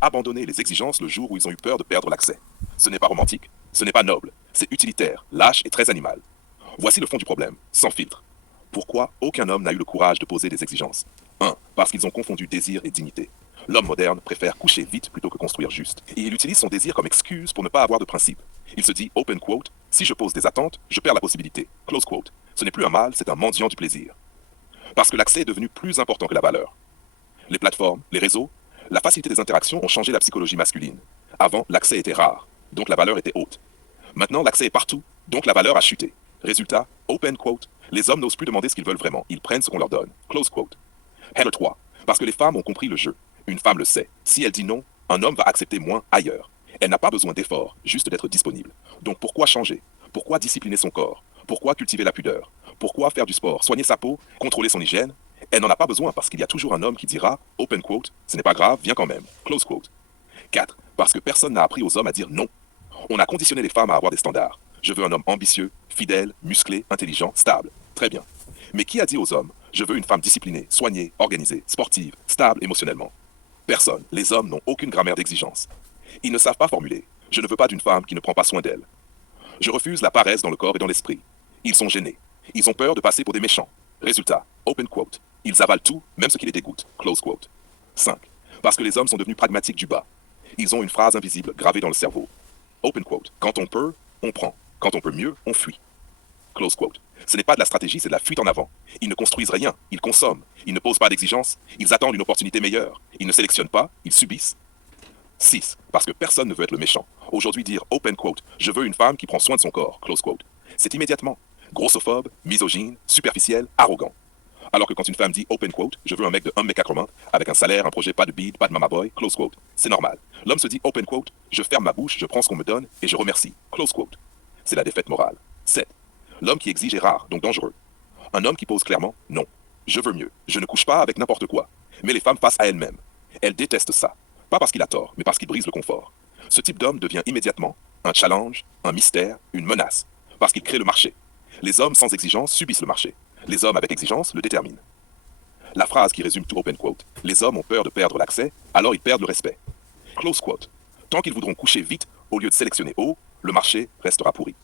abandonner les exigences le jour où ils ont eu peur de perdre l'accès. Ce n'est pas romantique, ce n'est pas noble, c'est utilitaire, lâche et très animal. Voici le fond du problème, sans filtre. Pourquoi aucun homme n'a eu le courage de poser des exigences? 1. Parce qu'ils ont confondu désir et dignité. L'homme moderne préfère coucher vite plutôt que construire juste. Et il utilise son désir comme excuse pour ne pas avoir de principe. Il se dit, open quote, si je pose des attentes, je perds la possibilité. Close quote. Ce n'est plus un mâle, c'est un mendiant du plaisir. Parce que l'accès est devenu plus important que la valeur. Les plateformes, les réseaux, la facilité des interactions ont changé la psychologie masculine. Avant, l'accès était rare, donc la valeur était haute. Maintenant, l'accès est partout, donc la valeur a chuté. Résultat, open quote, les hommes n'osent plus demander ce qu'ils veulent vraiment, ils prennent ce qu'on leur donne. Close quote. Header 3. Parce que les femmes ont compris le jeu. Une femme le sait. Si elle dit non, un homme va accepter moins ailleurs. Elle n'a pas besoin d'efforts, juste d'être disponible. Donc pourquoi changer? Pourquoi discipliner son corps? Pourquoi cultiver la pudeur? Pourquoi faire du sport, soigner sa peau, contrôler son hygiène? Elle n'en a pas besoin parce qu'il y a toujours un homme qui dira, open quote, ce n'est pas grave, viens quand même. Close quote. 4. Parce que personne n'a appris aux hommes à dire non. On a conditionné les femmes à avoir des standards. Je veux un homme ambitieux, fidèle, musclé, intelligent, stable. Très bien. Mais qui a dit aux hommes, je veux une femme disciplinée, soignée, organisée, sportive, stable émotionnellement? Personne. Les hommes n'ont aucune grammaire d'exigence. Ils ne savent pas formuler. Je ne veux pas d'une femme qui ne prend pas soin d'elle. Je refuse la paresse dans le corps et dans l'esprit. Ils sont gênés. Ils ont peur de passer pour des méchants. Résultat, open quote. Ils avalent tout, même ce qui les dégoûte. Close quote. 5. Parce que les hommes sont devenus pragmatiques du bas. Ils ont une phrase invisible gravée dans le cerveau. Open quote. Quand on peut, on prend. Quand on peut mieux, on fuit. Close quote. Ce n'est pas de la stratégie, c'est de la fuite en avant. Ils ne construisent rien, ils consomment. Ils ne posent pas d'exigences, ils attendent une opportunité meilleure. Ils ne sélectionnent pas, ils subissent. 6. Parce que personne ne veut être le méchant. Aujourd'hui dire open quote, je veux une femme qui prend soin de son corps, close quote. C'est immédiatement grossophobe, misogyne, superficiel, arrogant. Alors que quand une femme dit open quote, je veux un mec de 1m80 avec un salaire, un projet, pas de bide, pas de mama boy, close quote. C'est normal. L'homme se dit open quote, je ferme ma bouche, je prends ce qu'on me donne et je remercie, close quote. C'est la défaite morale. 7. L'homme qui exige est rare, donc dangereux. Un homme qui pose clairement non. Je veux mieux. Je ne couche pas avec n'importe quoi. Mais les femmes face à elles-mêmes. Elles détestent ça. Pas parce qu'il a tort, mais parce qu'il brise le confort. Ce type d'homme devient immédiatement un challenge, un mystère, une menace. Parce qu'il crée le marché. Les hommes sans exigence subissent le marché. Les hommes avec exigence le déterminent. La phrase qui résume tout open quote. Les hommes ont peur de perdre l'accès, alors ils perdent le respect. Close quote. Tant qu'ils voudront coucher vite, au lieu de sélectionner haut, le marché restera pourri.